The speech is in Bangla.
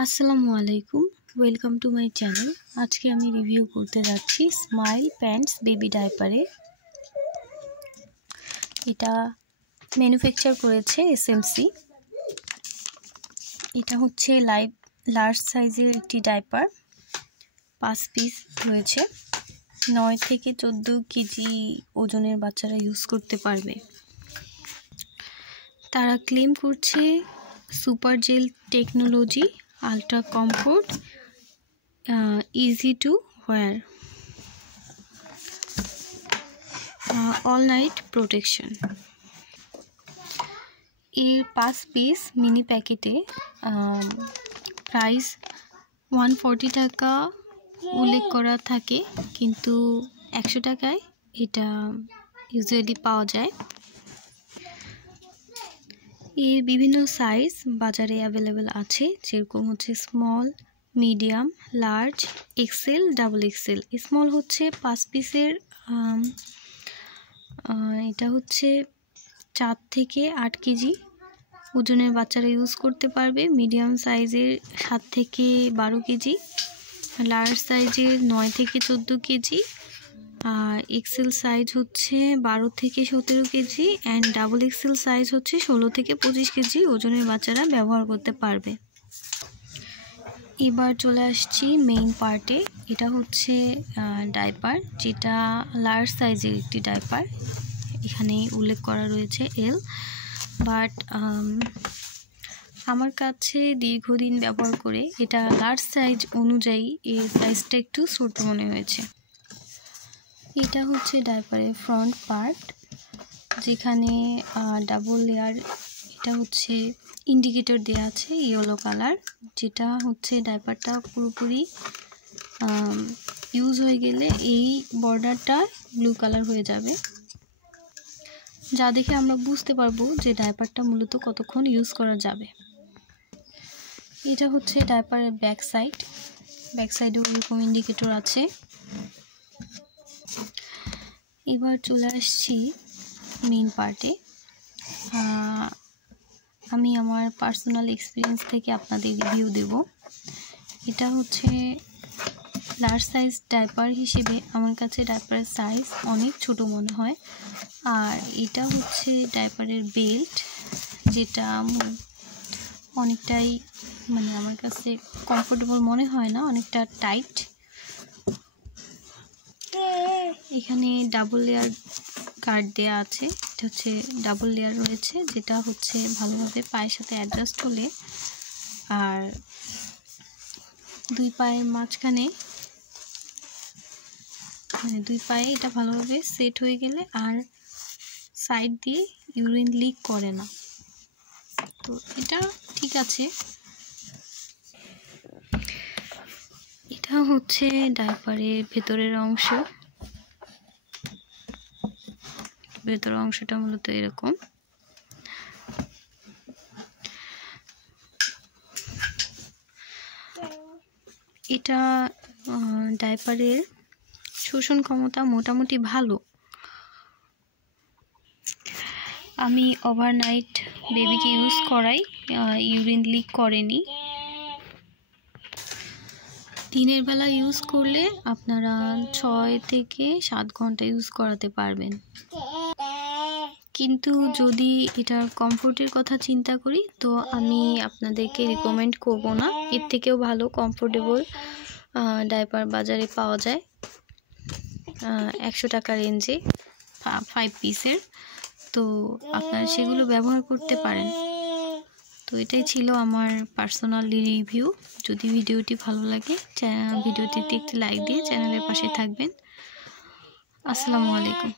আসসালামু আলাইকুম, ওয়েলকাম টু মাই চ্যানেল। আজকে আমি রিভিউ করতে যাচ্ছি স্মাইল প্যান্টস বেবি ডাইপারে। এটা ম্যানুফ্যাকচার করেছে এসএমসি। এটা হচ্ছে লার্জ সাইজের একটি ডাইপার, 5 পিস রয়েছে। 9 থেকে 14 কেজি ওজনের বাচ্চারা ইউজ করতে পারবে। তারা ক্লেম করছে super gel technology, ultra comfort, easy to wear, all night protection। এর 5 পিস মিনি প্যাকেটে প্রাইস 140 টাকা উল্লেখ করা থাকে, কিন্তু 100 টাকায় এটা ইউজুয়ালি পাওয়া যায়। এর বিভিন্ন সাইজ বাজারে অ্যাভেলেবেল আছে, যেরকম হচ্ছে small, medium, large, XL, double XL. Small হচ্ছে 5 পিসের, এটা হচ্ছে 4 থেকে 8 কেজি ওজনের বাচ্চারা ইউজ করতে পারবে। মিডিয়াম সাইজের 7 থেকে 12 কেজি, লার্জ সাইজের 9 থেকে 14 কেজি, আর এক্সেল সাইজ হচ্ছে 12 থেকে 17 KG, and double XL size হচ্ছে 16 থেকে 25 কেজি ওজনের বাচ্চারা ব্যবহার করতে পারবে। এবার চলে আসছি মেইন পার্টে। এটা হচ্ছে ডাইপার, যেটা লার্জ সাইজের একটি ডাইপার। এখানে উল্লেখ করা রয়েছে এল, বাট আমার কাছে দীর্ঘদিন ব্যবহার করে এটা লার্জ সাইজ অনুযায়ী এর সাইজটা একটু ছোট মনে হয়েছে। এটা হচ্ছে ডাইপারের ফ্রন্ট পার্ট, যেখানে ডাবল লেয়ার, এটা হচ্ছে ইন্ডিকেটর দেওয়া আছে ইয়েলো কালার, যেটা হচ্ছে ডাইপারটা পুরোপুরি ইউজ হয়ে গেলে এই বর্ডারটা ব্লু কালার হয়ে যাবে, যা দেখে আমরা বুঝতে পারবো যে ডাইপারটা মূলত কতক্ষণ ইউজ করা যাবে। এটা হচ্ছে ডাইপারের ব্যাক সাইডেও এরকম ইন্ডিকেটর আছে। এবার চলে আসছি মেইন পার্টে। আমি আমার পার্সোনাল এক্সপিরিয়েন্স থেকে আপনাদের রিভিউ দেব। এটা হচ্ছে লার্জ সাইজ ডাইপার হিসেবে আমার কাছে ডাইপারের সাইজ অনেক ছোট মনে হয়। আর এটা হচ্ছে ডাইপারের বেল্ট, যেটা অনেকটাই আমার কাছে কমফোর্টেবল মনে হয় না, অনেকটা টাইট। এখানে ডাবল লেয়ার গার্ড দেওয়া আছে, এটা হচ্ছে ডাবল লেয়ার রয়েছে, যেটা হচ্ছে ভালোভাবে পায়ের সাথে অ্যাডজাস্ট হলে আর দুই পায়ের মাঝখানে দুই পায়ে এটা ভালোভাবে সেট হয়ে গেলে আর সাইড দিয়ে ইউরিন লিক করে না, তো এটা ঠিক আছে। এটা হচ্ছে ডাইপারের ভেতরের অংশটা মূলত এরকম। এটা ডাইপারের শোষণ ক্ষমতা মোটামুটি ভালো। আমি ওভারনাইট বেবিকে ইউজ করাই, ইউরিন লিক করেনি। দিনের বেলা ইউজ করলে আপনারা 6 থেকে 7 ঘন্টা ইউজ করাতে পারবেন, কিন্তু যদি এটার কমফোর্টের কথা চিন্তা করি তো আমি আপনাদেরকে রিকমেন্ড করব না। এর থেকেও ভালো কমফোর্টেবল ডাইপার বাজারে পাওয়া যায় 100 টাকা রেঞ্জে, 5 পিসের, তো আপনারা সেগুলো ব্যবহার করতে পারেন। তো এটাই ছিল আমার পার্সোনাল রিভিউ। যদি ভিডিওটি ভালো লাগে ভিডিওটিতে একটি লাইক দিয়ে চ্যানেলের পাশে থাকবেন। আসসালামু আলাইকুম।